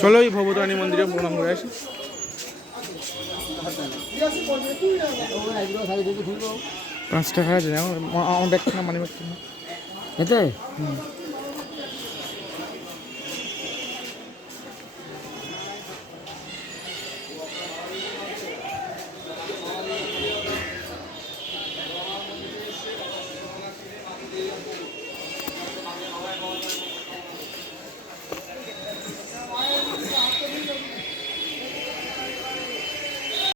চলো এই ভবতারণী মন্দিরে প্রণাম করে আসি। পাঁচ টাকা আছে আমার ব্যাগ না মানি ব্যাগ হুম।